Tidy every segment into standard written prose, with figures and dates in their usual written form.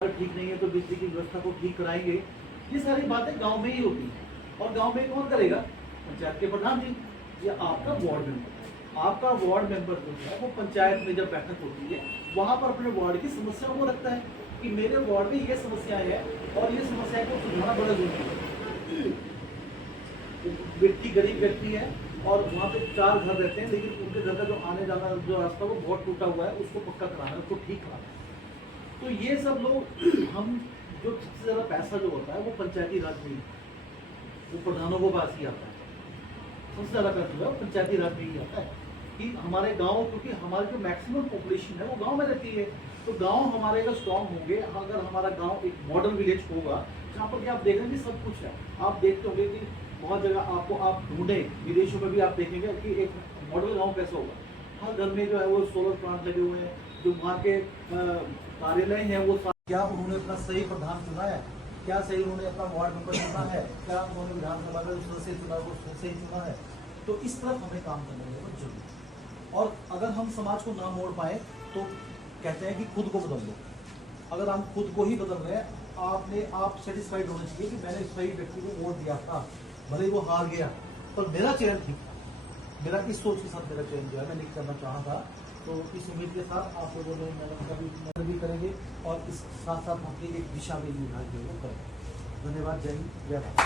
ठीक नहीं है तो बिजली की व्यवस्था को ठीक कराएंगे। ये सारी बातें गांव में ही होती हैं और गांव में कौन करेगा? पंचायत के प्रधान जी या आपका वार्ड मेंबर। आपका वार्ड मेंबर जो है वो पंचायत में जब बैठक होती है वहां पर अपने वार्ड की समस्याओं को रखता है कि मेरे वार्ड में ये समस्याएं हैं और ये समस्याएं को सुधारना बड़ा जरूरी है। व्यक्ति गरीब व्यक्ति है और वहाँ पे 4 घर रहते हैं, लेकिन उनके घर का जो आने जाना जो रास्ता वो बहुत टूटा हुआ है, उसको पक्का कराना है, उसको ठीक कराना है। तो ये सब लोग हम जो सबसे ज़्यादा पैसा जो होता है वो पंचायती राज में वो प्रधानों को पास ही आता है। सबसे ज़्यादा पैसा जो है पंचायती राज में ही आता है कि हमारे गांव, क्योंकि हमारी जो मैक्सिमम पॉपुलेशन है वो गांव में रहती है, तो गांव हमारे अगर स्ट्रॉन्ग होंगे, अगर हमारा गांव एक मॉडर्न विलेज होगा जहाँ पर कि आप देखेंगे सब कुछ है। आप देखते होंगे कि बहुत जगह आपको आप ढूंढें, विदेशों में भी आप देखेंगे कि एक मॉडल गाँव कैसा होगा। हर घर में जो है वो सोलर प्लांट लगे हुए हैं, जो वहाँ के कार्यालय हैं वो क्या उन्होंने अपना सही प्रधान चुना है, क्या सही उन्होंने अपना वार्ड मेंबर चुना है, क्या उन्होंने विधानसभा में सदस्य चुना वो सही चुना है। तो इस तरफ हमें काम करने की बहुत जरूरी है। और अगर हम समाज को ना मोड़ पाए तो कहते हैं कि खुद को बदल लो। अगर हम खुद को ही बदल रहे हैं, आप सेटिस्फाइड होना चाहिए कि मैंने सही व्यक्ति को वोट दिया था, भले ही वो हार गया पर मेरा चयन ठीक था। मेरा इस सोच के साथ मेरा चयन जो है मैंने करना चाहा था। तो इस उम्मीद के साथ आप लोगों ने मदद भी करेंगे और इस साथ साथ अपनी एक दिशा में विभाग जो है करेंगे। धन्यवाद। जय हिंद, जय भारत।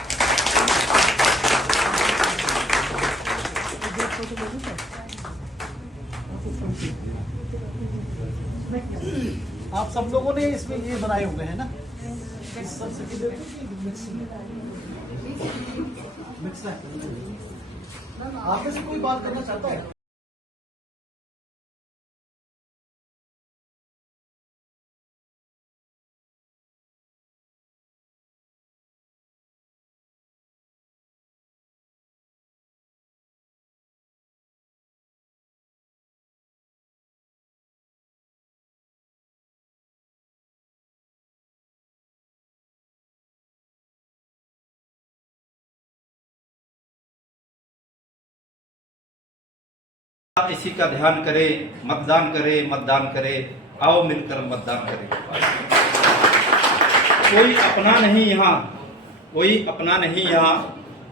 आप सब लोगों ने इसमें ये बनाए हुए हैं ना, इस सब से मिक्स है। आप में से कोई बात करना चाहता है? इसी का ध्यान करें, मतदान करें, मतदान करें, आओ मिलकर मतदान करें। कोई अपना नहीं यहाँ, कोई अपना नहीं यहाँ,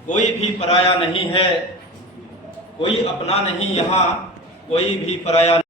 कोई भी पराया नहीं है, कोई अपना नहीं यहाँ, कोई भी पराया।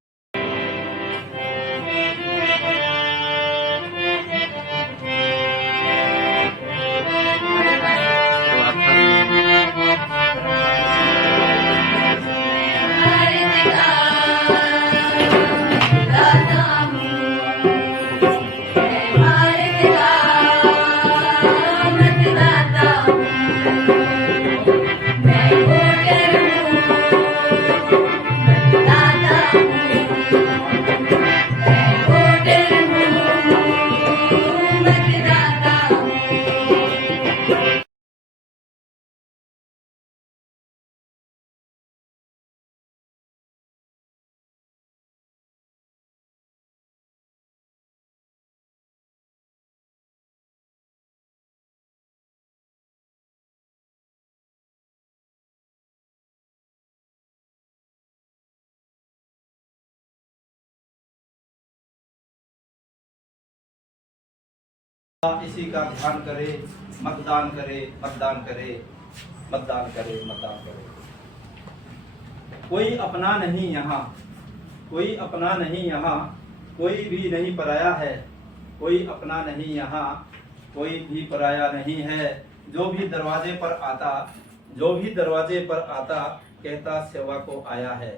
इसी का ध्यान करें, मतदान करें, मतदान करें, मतदान करें, मतदान करें। कोई अपना नहीं यहाँ, कोई अपना नहीं यहाँ, कोई भी नहीं पराया है, कोई अपना नहीं यहाँ, कोई भी पराया नहीं है। जो भी दरवाजे पर आता, जो भी दरवाजे पर आता, कहता सेवा को आया है।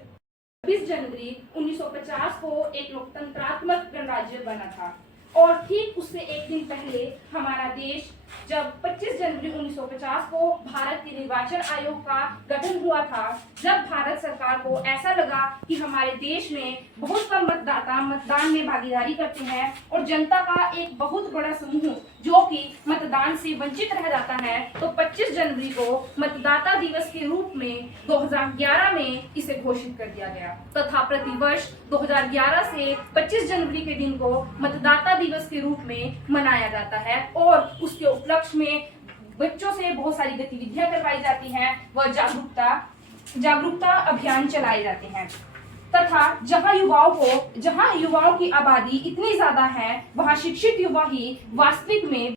26 जनवरी 1950 को एक लोकतंत्रात्मक गणराज्य बना था। और ठीक उससे एक दिन पहले हमारा देश जब 25 जनवरी 1950 को भारत के निर्वाचन आयोग का गठन हुआ था, जब भारत सरकार को ऐसा लगा कि हमारे देश में बहुत कम मतदाता मतदान में भागीदारी करते हैं और जनता का एक बहुत बड़ा समूह जो कि मतदान से वंचित रह जाता है, तो 25 जनवरी को मतदाता दिवस के रूप में 2011 में इसे घोषित कर दिया गया तथा प्रतिवर्ष 2011 से 25 जनवरी के दिन को मतदाता दिवस के रूप में मनाया जाता है और उसके उपलक्ष्य में बच्चों से बहुत सारी गतिविधियां करवाई जाती हैं व जागरूकता अभियान चलाए जाते हैं तथा जहां युवाओं की आबादी इतनी ज्यादा है वहां शिक्षित युवा ही वास्तविक में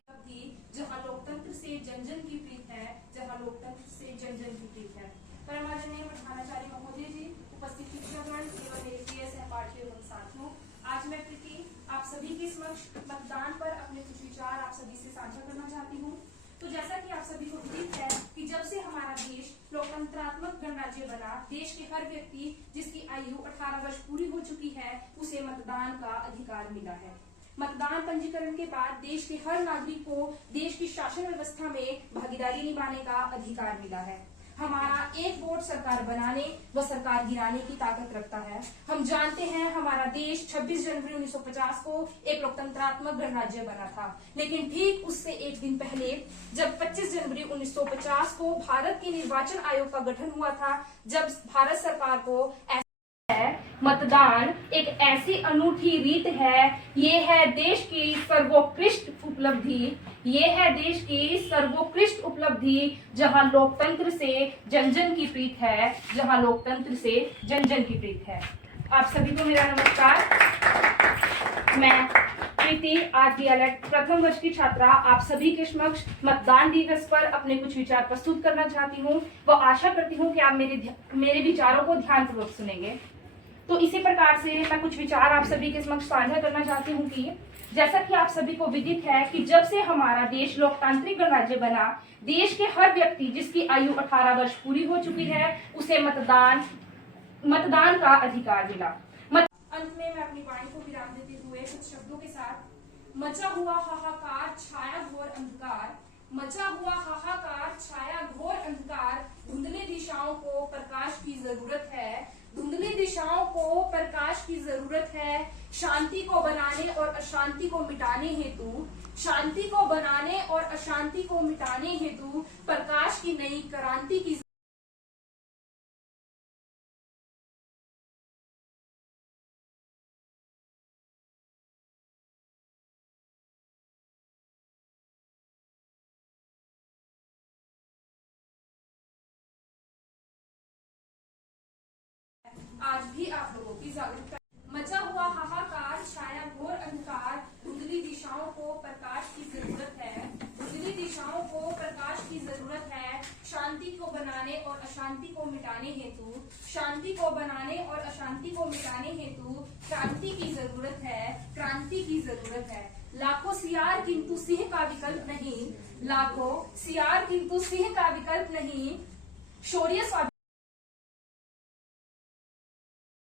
जहां लोकतंत्र से जन जन की प्रीत है, जहां लोकतंत्र से जन जन की प्रीत है। परमादरणीय प्रधानाचार्य महोदय जी, उपस्थित शिक्षकगण एवं मेरे प्रिय सहपाठी एवं साथियों, आज मैं प्रीति आप सभी के समक्ष मतदान पर अपने कुछ विचार आप सभी से साझा करना चाहती हूँ। तो जैसा कि आप सभी को विदित है कि जब से हमारा देश लोकतंत्रात्मक गणराज्य बना, देश के हर व्यक्ति जिसकी आयु 18 वर्ष पूरी हो चुकी है उसे मतदान का अधिकार मिला है। मतदान पंजीकरण के बाद देश के हर नागरिक को देश की शासन व्यवस्था में भागीदारी निभाने का अधिकार मिला है। हमारा एक वोट सरकार बनाने व सरकार गिराने की ताकत रखता है। हम जानते हैं हमारा देश 26 जनवरी 1950 को एक लोकतंत्रात्मक गणराज्य बना था, लेकिन ठीक उससे एक दिन पहले जब 25 जनवरी 1950 को भारत के निर्वाचन आयोग का गठन हुआ था, जब भारत सरकार को मतदान एक ऐसी अनूठी रीत है, ये है देश की सर्वोत्कृष्ट उपलब्धि, जहां लोकतंत्र से जन जन की प्रीत है, जहां लोकतंत्र से जन जन की प्रीत है। आप सभी को मेरा नमस्कार। मैं प्रीति RDLED प्रथम वर्ष की छात्रा आप सभी के समक्ष मतदान दिवस पर अपने कुछ विचार प्रस्तुत करना चाहती हूँ व आशा करती हूँ कि आप मेरे विचारों को ध्यानपूर्वक सुनेंगे। तो इसी प्रकार से मैं कुछ विचार आप सभी के समक्ष साझा करना चाहती हूँ कि जैसा कि आप सभी को विदित है कि जब से हमारा देश लोकतांत्रिक गणराज्य बना, देश के हर व्यक्ति जिसकी आयु 18 वर्ष पूरी हो चुकी है उसे मतदान का अधिकार मिला। अंत में मैं अपनी वाणी को विराम देते हुए कुछ शब्दों के साथ, मचा हुआ हाहाकार छाया घोर अंधकार, मचा हुआ हाहाकार छाया घोर अंधकार, धुंधली दिशाओं को प्रकाश की जरूरत है, धुंधली दिशाओं को प्रकाश की जरूरत है, शांति को बनाने और अशांति को मिटाने हेतु प्रकाश की नई क्रांति की आज भी आप लोगों की जागरूकता। मचा हुआ हाहाकार छाया घोर अंधकार, धुंधली दिशाओं को प्रकाश की जरूरत है, धुंधली दिशाओं को प्रकाश की जरूरत है, शांति को बनाने और अशांति को मिटाने हेतु क्रांति की जरूरत है, लाखों सियार किंतु सिंह का विकल्प नहीं, शौर्य